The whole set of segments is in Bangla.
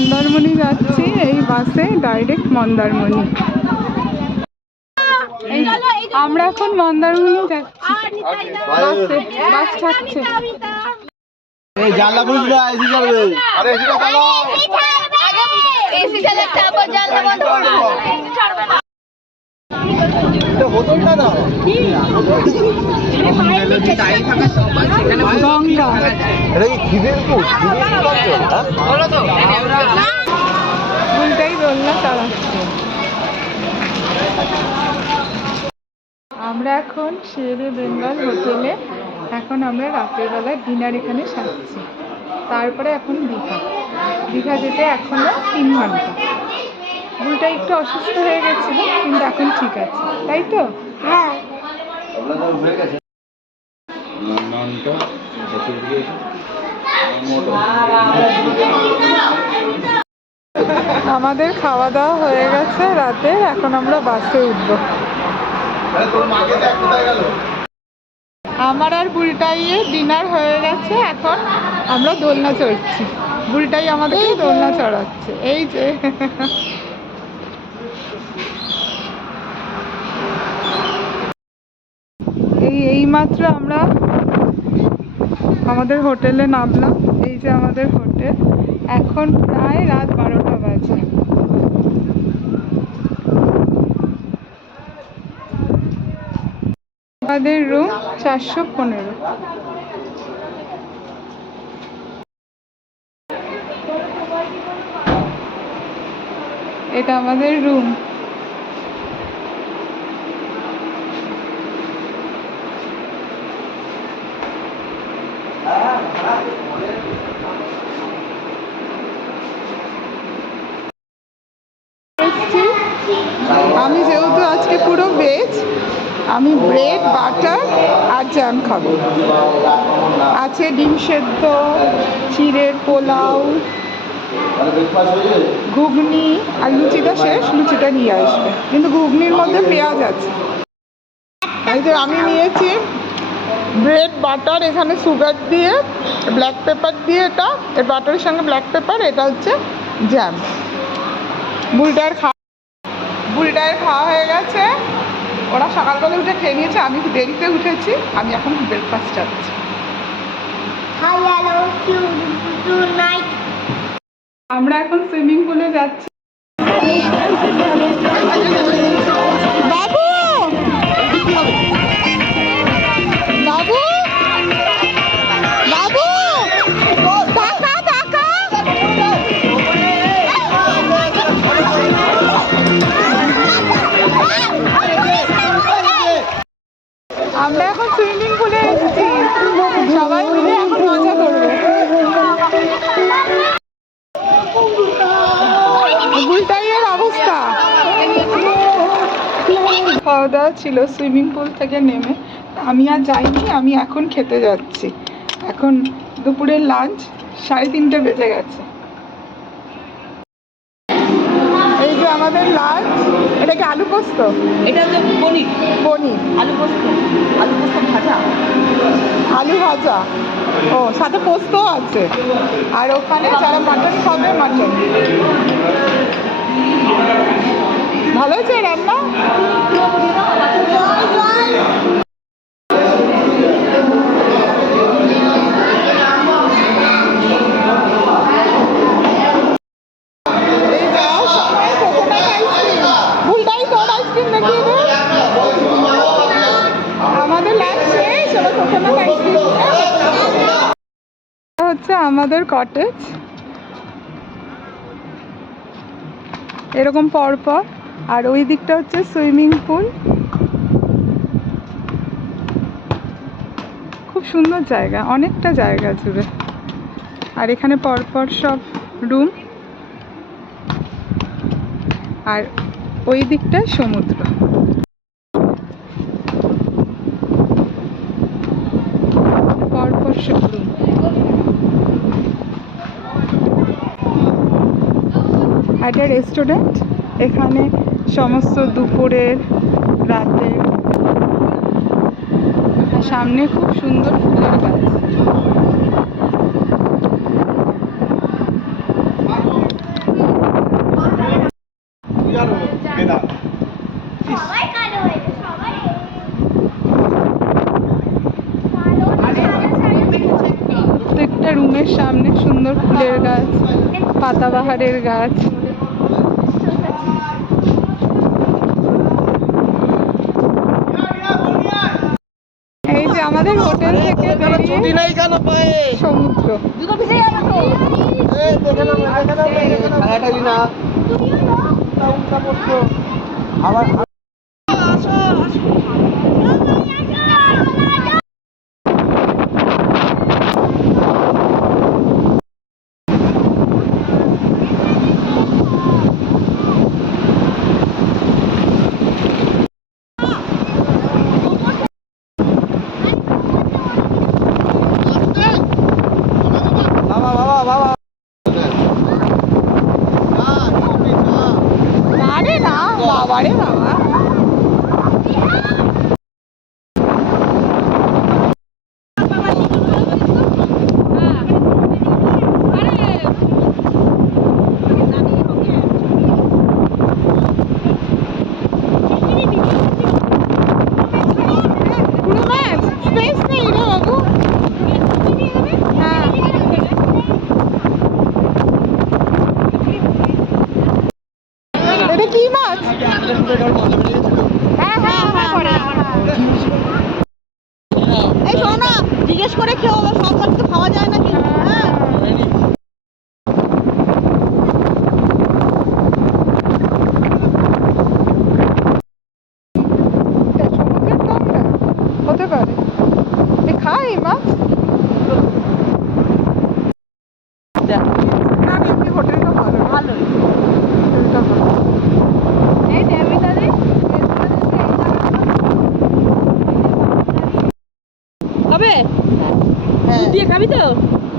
মন্দারমণি যাচ্ছি এই বাসে, ডাইরেক্ট মন্দারমণি। আমরা এখন মন্দারমণি যাচ্ছি বাসে, বাস ছাড়ছে। এই জানলা বুঝলো এসি চলবে। আরে এসিটা চালাও। এসি চালাতে চাপো, জানলা বন্ধ করো। এসি ছাড়বে না। এটা বোতলটা দাও। গঙ্গা। এটা কি খিদের পুর? বলো তো। উল্টাই দোলনা চালাচ্ছে। আমরা এখন শেরে বেঙ্গল হোটেলে, এখন আমরা রাতের বেলায় ডিনার এখানে সারছি। তারপরে এখন দীঘা যেতে এখনো 3 ঘন্টা। বুলটা একটু অসুস্থ হয়ে গেছিল, কিন্তু এখন ঠিক আছে, তাই তো? হ্যাঁ। আমাদের খাওয়া দাওয়া হয়ে গেছে রাতে, এখন আমরা বাসে উঠবো। আমার আর বুলটাইয়ে ডিনার হয়ে গেছে, এখন আমরা দোলনা চড়ছি। বুলটাই আমাদেরকে দোলনা চড়াচ্ছে, এই যে। এইমাত্র আমরা আমাদের হোটেলে নামলাম। এই যে আমাদের হোটেল, এখন প্রায় রাত 12টা বাজে। আমাদের রুম 415। এটা আমাদের রুম। আমি যেহেতু আজকে পুরো ভেজ, আমি ব্রেড, বাটার আর জ্যাম খাবো। আছে ডিম সেদ্ধ, চিড়ের পোলাও, ঘুগনি, আর লুচিটা শেষ, লুচিটা নিয়ে আসবে, কিন্তু ঘুগনির মধ্যে পেঁয়াজ আছে। এই যে আমি নিয়েছি ব্রেড, বাটার, এখানে সুগার দিয়ে, ব্ল্যাক পেপার দিয়ে, এটা এর বাটারের সঙ্গে ব্ল্যাক পেপার, এটা হচ্ছে জ্যাম। বুলটার খাওয়া হয়ে গেছে, ওরা সকালবেলা উঠে খেয়ে নিয়েছে, আমি দেরিতে উঠেছি, আমি এখন ব্রেকফাস্ট চাচ্ছি। আমরা এখন সুইমিং পুলে যাচ্ছি। বাবু বাবু বাবু টাকা টাকা। আমরা এখন সুইমিং পুলে এসেছি, সবাই মিলে এখন মজা করবে। বুলটাইয়ের অবস্থা। খাওয়া দাওয়া ছিল সুইমিং পুল থেকে নেমে, আমি আর যাইনি, আমি এখন খেতে যাচ্ছি। এখন দুপুরের লাঞ্চ, 3:30 বেজে গেছে। এই যে আমাদের লাঞ্চ, এটা কি আলু পোস্ত? এটা হচ্ছে পনির, আলু পোস্ত ভাজা, আলু ভাজা, ও সাথে পোস্তও আছে। আর ওখানে যারা মাটন খাবে, মাটন। ভালো হয়েছে রান্না। আমাদের লাঞ্চ শেষ, এবার কোকোনাট আইসক্রিম হচ্ছে আমাদের কটেজ, এরকম পরপর। আর ওই দিকটা হচ্ছে সুইমিং পুল। খুব সুন্দর জায়গা, অনেকটা জায়গা জুড়ে। আর এখানে পরপর সব রুম, আর ওই দিকটায় সমুদ্র। পরপর সব রুম। একটা রেস্টুরেন্ট, এখানে সমস্ত দুপুরের, রাতের। সামনে খুব সুন্দর ফুলের গাছ। সুন্দর ফুলের গাছ, পাতাবাহারের গাছ। এই যে আমাদের হোটেল থেকে বেরিয়ে নাই কেন পায়ে সমুদ্র। দুটো ভিজে যাবে তো। খেলাটালি না উল্টা পড়ছো আবার বাবা বাবা বাবা না রে না, বাবা রে বাবা। পুরো ম্যাচ স্পেস নেই রে বাবু। হ্যাঁ এটা কি মাছ? হ্যাঁ হ্যাঁ হ্যাঁ এই শোনো না, জিজ্ঞেস করে খেও, সব মাছ তো খাওয়া যায় না কিন্তু। হ্যাঁ সমুদ্রের টংরা হতে পারে। এ খায় এই মাছ? না এমনি হোটেলটা ভালো, ভালোই। হোটেলটা ভালো। এই দেবী দাদি হবে? দুধ দিয়ে খাবি তো?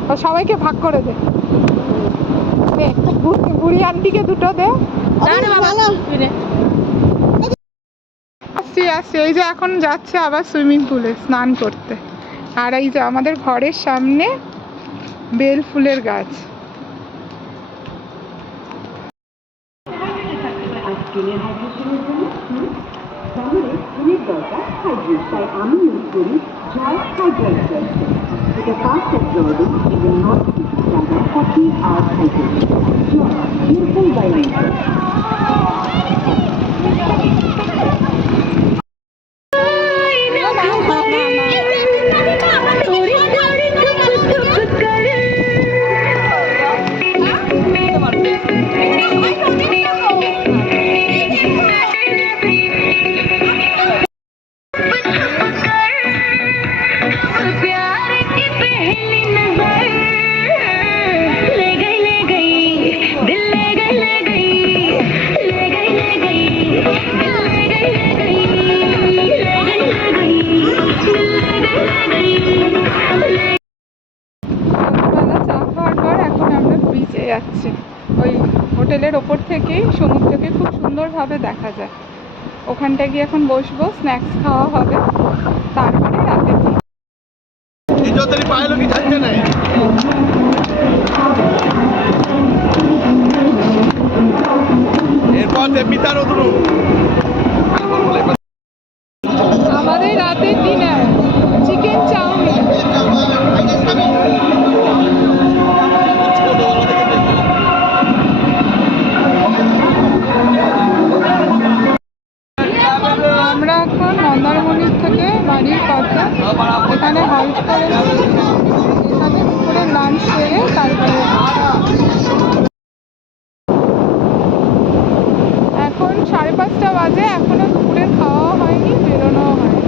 আর সবাইকে ভাগ করে দে। দে, বুড়ি আন্টিকে দুটো দে। না রে বাবা, তুই নে। আসছি আসছি, এই যে এখন যাচ্ছে আবার সুইমিং পুলে স্নান করতে। আর এই যে আমাদের ঘরের সামনে বেল ফুলের গাছ। স্কিনের হাইড্রেশনের জন্য তাহলে স্কিনের দরকার হাইড্রেট, তাই আমি ইউজ করি জয় হাইড্রেট জেল। এটা ফাস্ট অ্যাবজর্বিং এবং নট জায়গায় 40 hour hydrate. Joy beautiful by nature. সন্ধ্যাবেলা চা খাওয়ার পর এখন আমরা বিচে যাচ্ছি। ওই হোটেলের ওপর থেকেই সমুদ্রকে খুব সুন্দরভাবে দেখা যায়। ওখানটা গিয়ে এখন বসবো, স্ন্যাক্স খাওয়া হবে, তারপরে রাতে ইজ্জতেরই পাইলো কি যাচ্ছে না এরপর পিতার অধুরু আমাদের রাতের ডিনার চিকেন চাউমিন। আমরা এখন মন্দারমণির থেকে বাড়ির পথে এখানে হল্ট করেছি। এখানে দুপুরে লাঞ্চ সেরে তারপরে এখন 5:30 বাজে, এখনো দুপুরের খাওয়া হয়নি, বেরোনোও হয়নি।